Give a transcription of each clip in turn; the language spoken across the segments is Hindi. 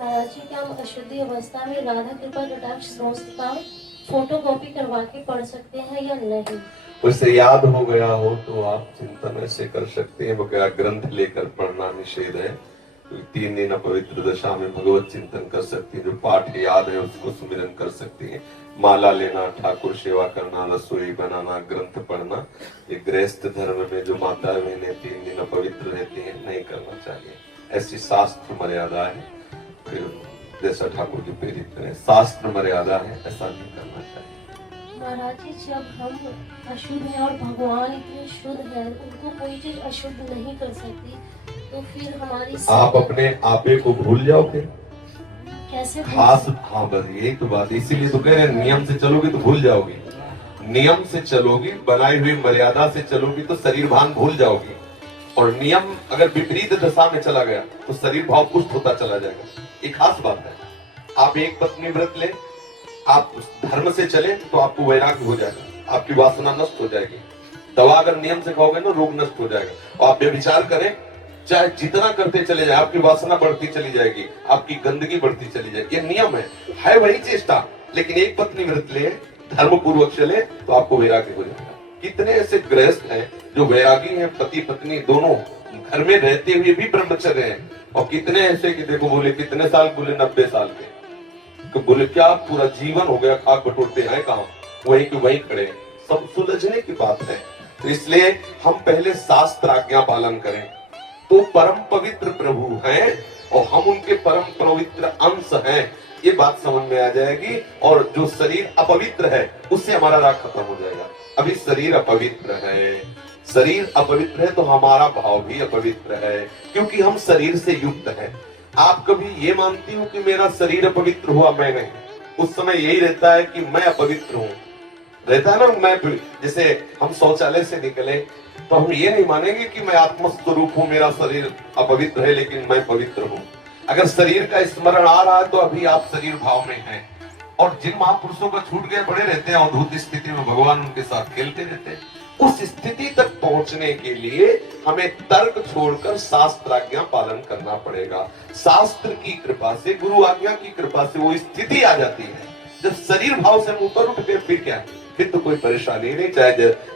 महाराज जी, क्या हम अशुद्धि अवस्था में राधा कृपा कटाक्ष स्तोत्र का फोटो कॉपी करवा के पढ़ सकते हैं या नहीं? उसे याद हो गया हो तो आप चिंतन ऐसे कर सकते हैं, वगैरह ग्रंथ लेकर पढ़ना निषेध है। तो 3 दिन पवित्र दशा में भगवत चिंतन कर सकते हैं, जो पाठ याद है उसको सुमिरन कर सकते हैं। माला लेना, ठाकुर सेवा करना, रसोई बनाना, ग्रंथ पढ़ना, ये गृहस्थ धर्म में जो माता बहनें 3 दिन पवित्र रहती हैं नहीं करना चाहिए। ऐसी शास्त्र मर्यादा है, फिर जैसा ठाकुर जी प्रेरित करें, शास्त्र मर्यादा है, ऐसा नहीं करना चाहिए। महाराज जी, जब हम अशुद्ध हैं और भगवान इतने शुद्ध हैं, उनको कोई चीज अशुद्ध नहीं कर सकती, तो फिर हमारी आप अपने आपे को भूल जाओगे कैसे? खास, हाँ बस यही तो बात, इसीलिए तो कह रहे हैं नियम से चलोगे तो भूल जाओगी। नियम से चलोगी, बनाई हुई मर्यादा से चलोगी तो शरीर भान भूल जाओगी। और नियम अगर विपरीत दशा में चला गया तो शरीर भाव पुष्ट होता चला जाएगा। एक खास बात है, आप एक पत्नी व्रत ले, आप धर्म से चले तो आपको वैराग्य हो जाएगा, आपकी वासना नष्ट हो जाएगी। दवा अगर नियम से खाओगे ना, रोग नष्ट हो जाएगा। और आप व्यभिचार करें, चाहे जितना करते चले जाए, आपकी वासना बढ़ती चली जाएगी, आपकी गंदगी बढ़ती चली जाएगी। ये नियम है वही चेष्टा। लेकिन एक पत्नी व्रत ले, धर्म पूर्वक चले तो आपको वैराग्य हो जाएगा। कितने ऐसे गृहस्थ हैं जो वैरागी हैं, पति पत्नी दोनों घर में रहते हुए भी ब्रह्मचर्य हैं। और कितने ऐसे कि देखो, बोले कितने साल, बोले 90 साल के, तो बोले क्या पूरा जीवन हो गया, खाक बटोरते हैं काम, वही के वही खड़े। सब सुलझने की बात है। तो इसलिए हम पहले शास्त्र आज्ञा पालन करें, तो परम पवित्र प्रभु हैं और हम उनके परम पवित्र अंश हैं, ये बात समझ में आ जाएगी। और जो शरीर अपवित्र है उससे हमारा राग खत्म हो जाएगा। अभी शरीर अपवित्र है, शरीर अपवित्र है तो हमारा भाव भी अपवित्र है, क्योंकि हम शरीर से युक्त हैं। आप कभी ये मानती हो कि मेरा शरीर अपवित्र हुआ? मैं नहीं। उस समय यही रहता है कि मैं अपवित्र हूँ, रहता है ना। मैं जैसे हम शौचालय से निकले तो हम ये नहीं मानेंगे कि मैं आत्मस्वरूप हूँ, मेरा शरीर अपवित्र है लेकिन मैं पवित्र हूँ। अगर शरीर का स्मरण आ रहा है तो अभी आप शरीर भाव में हैं। और जिन महापुरुषों का छूट गए पड़े रहते हैं अवधूत स्थिति में, भगवान उनके साथ खेलते रहते हैं। उस स्थिति तक पहुंचने के लिए हमें तर्क छोड़कर शास्त्र आज्ञा पालन करना पड़ेगा। शास्त्र की कृपा से, गुरु आज्ञा की कृपा से वो स्थिति आ जाती है जब शरीर भाव से ऊपर उठ गए, फिर क्या, फिर तो कोई परेशानी नहीं।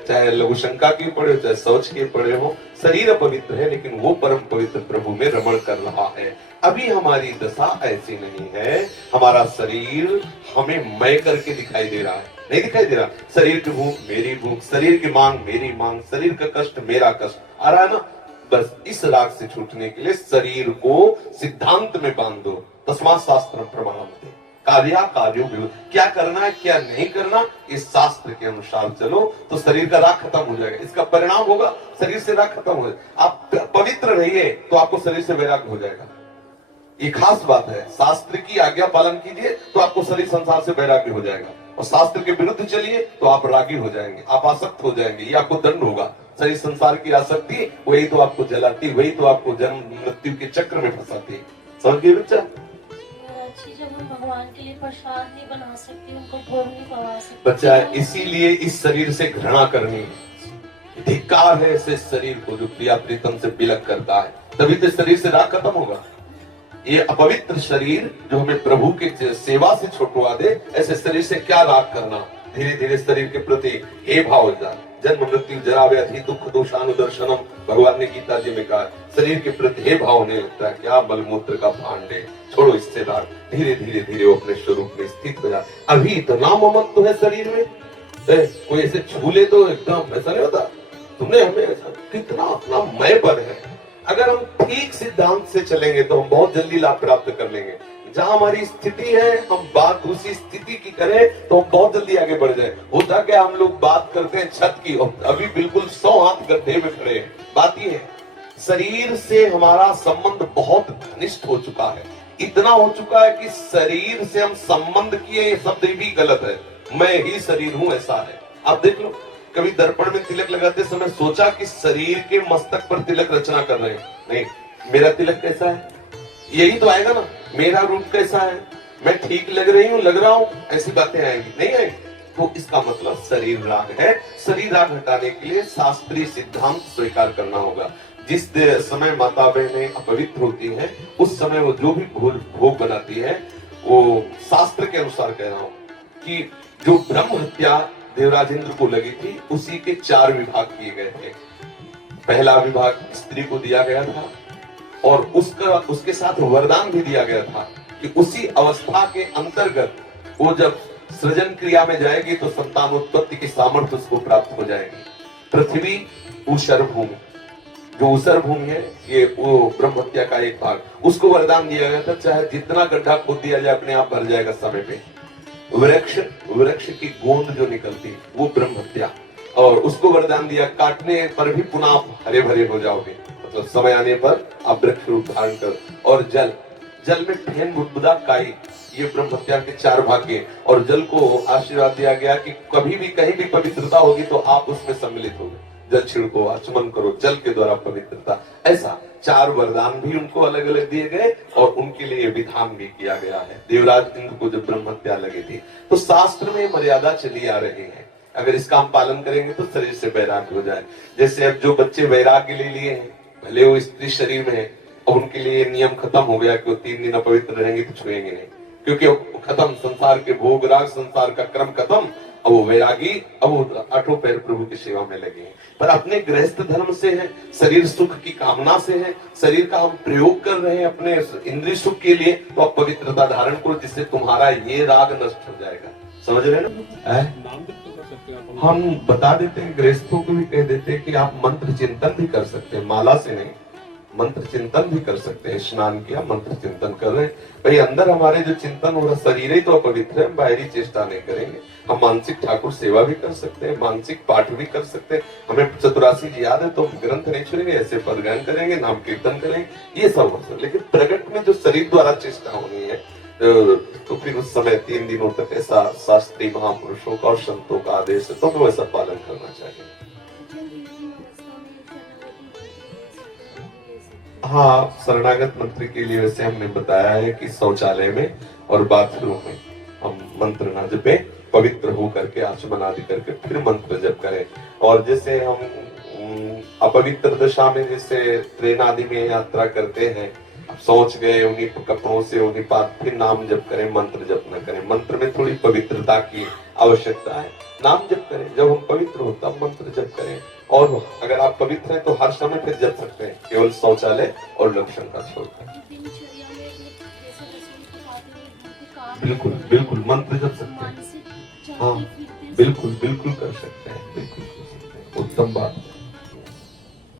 चाहे लघु शंका की पड़े हो, चाहे शौच के पड़े हो, शरीर अपवित्र है लेकिन वो परम पवित्र प्रभु में रमण कर रहा है। अभी हमारी दशा ऐसी नहीं है। हमारा शरीर हमें मैं करके दिखाई दे रहा है, नहीं दिखाई दे रहा। शरीर की भूख मेरी भूख, शरीर की मांग मेरी मांग, शरीर का कष्ट मेरा कष्ट आ रहा है ना। बस इस राग से छूटने के लिए शरीर को सिद्धांत में बांध दो। तस्मात् शास्त्रम प्रमाणम् कार्या कार्यो विरुद्ध, क्या करना है क्या नहीं करना, इस शास्त्र के अनुसार चलो तो शरीर का राग खत्म हो जाएगा। इसका परिणाम होगा शरीर से राग खत्म हो जाएगा। आप पवित्र रहिए तो आपको शरीर से वैराग्य हो जाएगा। ये खास बात है। शास्त्र की आज्ञा पालन कीजिए तो आपको शरीर संसार से वैराग्य हो जाएगा, और शास्त्र के विरुद्ध चलिए तो आप रागी हो जाएंगे, आप आसक्त हो जाएंगे, ये आपको दंड होगा। शरीर संसार की आसक्ति वही तो आपको जलाती, वही तो आपको जन्म मृत्यु के चक्र में फंसाती। समझ गए बच्चा? जब हम भगवान के लिए प्रसाद नहीं बना सकते, उनको भोग नहीं पवा सकते बच्चा, इसीलिए इस शरीर से घृणा करनी है। धिक्कार है ऐसे शरीर को जो प्रिया प्रीतम से बिलक करता है, तभी तो शरीर से राग खत्म होगा। ये अपवित्र शरीर जो हमें प्रभु के सेवा से छुटवा दे, ऐसे शरीर से क्या राग करना। धीरे धीरे शरीर के प्रति हे भाव जाए। जन्म मृत्यु जरा व्याधि दुख दोषानुदर्शनम, भगवान ने गीता जी में कहा, शरीर के प्रति हे भाव होने लगता है। क्या मलमूत्र का भांड है, छोड़ो इससे राग। धीरे धीरे धीरे वो अपने स्वरूप में स्थित हो जाए। अभी इतना ममत्व है शरीर में, कोई ऐसे छू ले तो एकदम ऐसा नहीं होता। तुमने हमें ऐसा, कितना अपना मय पद है। अगर हम ठीक सिद्धांत से चलेंगे तो हम बहुत जल्दी लाभ प्राप्त कर लेंगे। जहां हमारी स्थिति है, हम बात उसी स्थिति की करें तो हम बहुत जल्दी आगे बढ़ जाए। होता क्या, हम लोग बात करते हैं छत की, अभी बिल्कुल 100 हाथ गड्ढे में खड़े हैं। बात ये है, शरीर से हमारा संबंध बहुत घनिष्ठ हो चुका है। इतना हो चुका है कि शरीर से हम संबंध किए, ये शब्द भी गलत है। मैं ही शरीर हूं, ऐसा है। आप देख लो, कभी दर्पण में तिलक लगाते समय सोचा कि शरीर के मस्तक पर तिलक रचना कर रहे हैं? नहीं। मेरा तिलक कैसा है, यही तो आएगा ना। मेरा रूप कैसा है, मैं ठीक लग रही हूँ, लग रहा हूँ, ऐसी बातें आएंगी? नहीं आएंगी। तो इसका मतलब शरीर राग है। शरीर राग हटाने के लिए शास्त्रीय सिद्धांत स्वीकार करना होगा। जिस समय माता बहनें अपवित्र होती हैं, उस समय वो जो भी भोग बनाती है, वो शास्त्र के अनुसार कह रहा हूं कि जो ब्रह्म हत्या देवराजेंद्र को लगी थी, उसी के 4 विभाग किए गए थे। पहला विभाग स्त्री को दिया गया था और उसके साथ वरदान भी दिया गया था कि उसी अवस्था के अंतर्गत वो जब सृजन क्रिया में जाएगी तो संतानोत्पत्ति की सामर्थ्य उसको प्राप्त हो जाएगी। पृथ्वी ऊषर भूमि, जो ऊषर भूमि है, ये वो ब्रह्म हत्या का एक भाग, उसको वरदान दिया गया था, चाहे जितना गड्ढा खोद दिया जाए अपने आप भर जाएगा समय पे। वृक्ष की गोंद जो निकलती वो ब्रह्म हत्या, और उसको वरदान दिया काटने पर भी पुनः आप हरे भरे हो जाओगे, मतलब समय आने पर आप वृक्ष रूप धारण कर। और जल में फेन बुदबुदा काई, ये ब्रह्म हत्या के 4 भाग के। और जल को आशीर्वाद दिया गया कि कभी भी कहीं भी पवित्रता होगी तो आप उसमें सम्मिलित होगे, जल छिड़को, आचमन करो, जल के द्वारा पवित्रता। ऐसा 4 वरदान भी उनको अलग अलग दिए गए और उनके लिए विधान भी किया गया है। देवराज इंद्र को जब ब्रह्म हत्या लगी थी तो शास्त्र में मर्यादा चली आ रही है, अगर इसका हम पालन करेंगे तो शरीर से वैराग्य हो जाए। जैसे अब जो बच्चे वैराग्य ले लिए हैं, भले वो स्त्री शरीर में है, अब उनके लिए नियम खत्म हो गया कि वो 3 दिन अपवित्र रहेंगे तो छुएंगे नहीं, क्योंकि खत्म संसार के भोग राग, संसार का क्रम खत्म। अब वो वैरागी, अब वो आठों पैर प्रभु की सेवा में लगे हैं। पर अपने गृहस्थ धर्म से है, शरीर सुख की कामना से है, शरीर का हम प्रयोग कर रहे हैं अपने इंद्रिय सुख के लिए, तो आप पवित्रता धारण करो जिससे तुम्हारा ये राग नष्ट हो जाएगा। समझ रहे ना? हम बता देते हैं, गृहस्थों को भी कह देते हैं कि आप मंत्र चिंतन भी कर सकते हैं, माला से नहीं, मंत्र चिंतन भी कर सकते हैं। स्नान किया, मंत्र चिंतन कर रहे हैं, भाई अंदर हमारे जो चिंतन हो रहा, शरीर ही तो अपवित्र है, हम बाहरी चेष्टा नहीं करेंगे। हम मानसिक ठाकुर सेवा भी कर सकते हैं, मानसिक पाठ भी कर सकते हैं। हमें चतुरासी जी याद है तो ग्रंथ नहीं छुएंगे, ऐसे पद गायन करेंगे, नाम कीर्तन करेंगे, ये सब हो सकता है। लेकिन प्रगट में जो शरीर द्वारा चेष्टा होनी है तो फिर उस समय 3 दिनों तक ऐसा शास्त्री महापुरुषों का और संतों का आदेश है, तो हमें वैसा पालन करना चाहिए। हाँ, शरणागत मंत्री के लिए वैसे हमने बताया है कि शौचालय में और बाथरूम में हम मंत्र ना जपे, पवित्र हो करके आचमन आदि करके फिर मंत्र जप करें। और जैसे हम अपवित्र दशा में जैसे ट्रेन आदि में यात्रा करते हैं, सोच गए उन्हीं कपड़ों से उन्हीं पास, फिर नाम जप करें, मंत्र जप न करें। मंत्र में थोड़ी पवित्रता की आवश्यकता है, नाम जप करें। जब हम पवित्र हो तब मंत्र जप करें। और अगर आप पवित्र हैं तो हर समय फिर जप सकते हैं, केवल शौचालय और लक्षण का छोड़कर। बिल्कुल बिल्कुल मंत्र जप सकते हैं, हाँ बिल्कुल बिल्कुल कर सकते हैं, बिल्कुल कर सकते हैं, उत्तम बात।